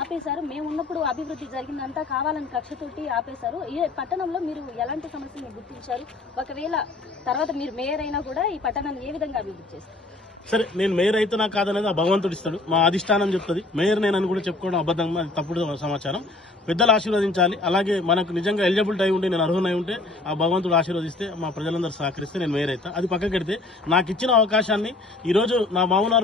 ఆపేశారు. మేము ఉన్నప్పుడు అభివృద్ధి జరిగిందంతా కావాలని కక్షతోటి ఆపేశారు. ఈ పట్టణంలో మీరు ఎలాంటి సమస్యలను గుర్తించారు? ఒకవేళ తర్వాత మీరు మేయర్ అయినా కూడా ఈ పట్టణాన్ని ఏ విధంగా అభివృద్ధి చేస్తారు? సరే, నేను మేయర్ అయితే నాకు కాదనేది ఆ భగవంతుడు ఇస్తాడు. మా అధిష్టానం చెప్తుంది. మేయర్ నేనని కూడా చెప్పుకోవడం అబద్ధం, అది తప్పుడు సమాచారం. పెద్దలు ఆశీర్వదించాలి. అలాగే మనకు నిజంగా ఎలిజిబిలిటీ అయి ఉంటే, నేను అర్హునై ఉంటే ఆ భగవంతుడు ఆశీర్వదిస్తే, మా ప్రజలందరూ సహకరిస్తే నేను మేయర్ అవుతా. అది పక్కకెడితే నాకు ఇచ్చిన అవకాశాన్ని ఈరోజు నా మామూలు